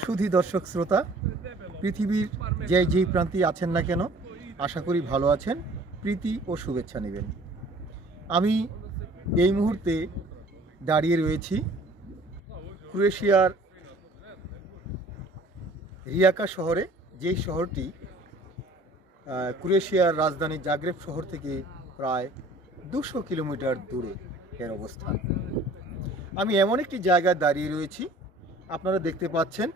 সুধী দর্শক শ্রোতা, পৃথিবীর যেই প্রান্তে আছেন না কেন, আশা করি ভালো আছেন। প্রীতি ও শুভেচ্ছা নেবেন। আমি এই মুহূর্তে দাঁড়িয়ে রয়েছি ক্রোয়েশিয়ার রিয়াকা শহরে, যেই শহরটি ক্রোয়েশিয়ার রাজধানী জাগ্রেব শহর থেকে প্রায় 200 কিলোমিটার দূরে এর অবস্থান। আমি এমন একটি জায়গায় দাঁড়িয়ে রয়েছি, আপনারা দেখতে পাচ্ছেন,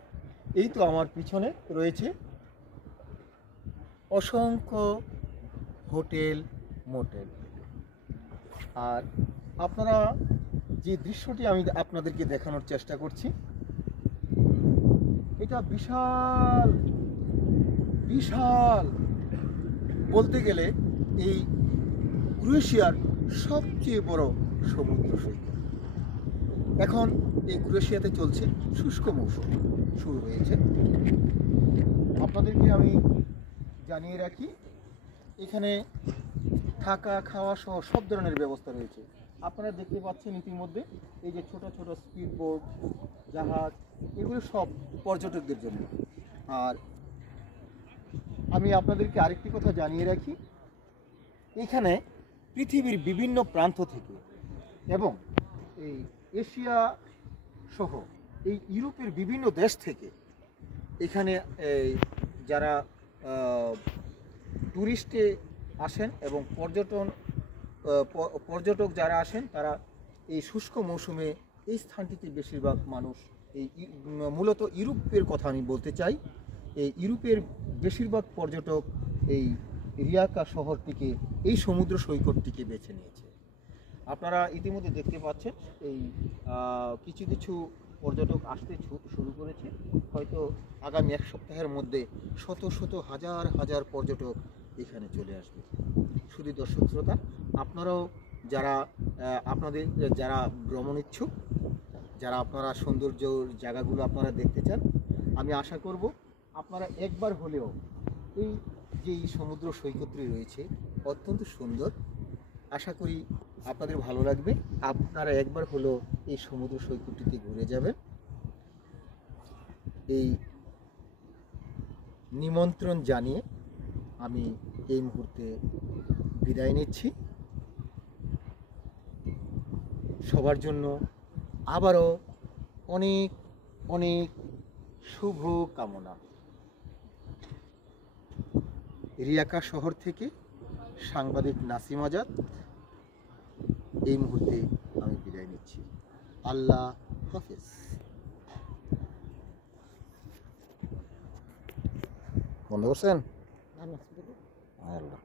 এই তো আমার পিছনে রয়েছে অসংখ্য হোটেল মোটেল। আর আপনারা যে দৃশ্যটি আমি আপনাদেরকে দেখানোর চেষ্টা করছি, এটা বিশাল বিশাল বলতে গেলে এই ক্রোয়েশিয়ার সবচেয়ে বড় সমুদ্র সৈকত। এখন এই ক্রোয়েশিয়াতে চলছে শুষ্ক মৌসুম, শুরু হয়েছে। আপনাদেরকে আমি জানিয়ে রাখি, এখানে থাকা খাওয়া সহ সব ধরনের ব্যবস্থা রয়েছে। আপনারা দেখতে পাচ্ছেন ইতিমধ্যে এই যে ছোট ছোট স্পিড বোট, জাহাজ, এগুলো সব পর্যটকদের জন্য। আর আমি আপনাদেরকে আরেকটি কথা জানিয়ে রাখি, এখানে পৃথিবীর বিভিন্ন প্রান্ত থেকে এবং এই এশিয়া সহ এই ইউরোপের বিভিন্ন দেশ থেকে এখানে যারা ট্যুরিস্টে আসেন এবং পর্যটক যারা আসেন, তারা এই শুষ্ক মৌসুমে এই স্থানটিতে বেশিরভাগ মানুষ মূলত ইউরোপের কথা আমি বলতে চাই, এই ইউরোপের বেশিরভাগ পর্যটক এই রিয়াকা শহরটিকে, এই সমুদ্র সৈকতটিকে বেছে নিয়েছে। আপনারা ইতিমধ্যে দেখতে পাচ্ছেন এই কিছু কিছু পর্যটক আসতে শুরু করেছে। হয়তো আগামী এক সপ্তাহের মধ্যে শত শত হাজার হাজার পর্যটক এখানে চলে আসবে। শুধু দর্শক শ্রোতা, আপনারাও যারা ভ্রমণ ইচ্ছুক, যারা আপনারা সৌন্দর্য জায়গাগুলো আপনারা দেখতে চান, আমি আশা করব আপনারা একবার হলেও এই যে সমুদ্র সৈকতটি রয়েছে, অত্যন্ত সুন্দর। আশা করি আপনাদের ভালো লাগবে। আপনারা একবার হলো এই সমুদ্র সৈকতটিতে ঘুরে যাবেন। এই নিমন্ত্রণ জানিয়ে আমি এই মুহূর্তে বিদায় নিচ্ছি। সবার জন্য আবারও অনেক অনেক শুভ কামনা। রিয়াকা শহর থেকে সাংবাদিক নাসিম আজাদ এই মুহূর্তে আমি বিদায় নিচ্ছি। আল্লাহ হাফেজ। বন্ধ করছেন? আল্লাহ।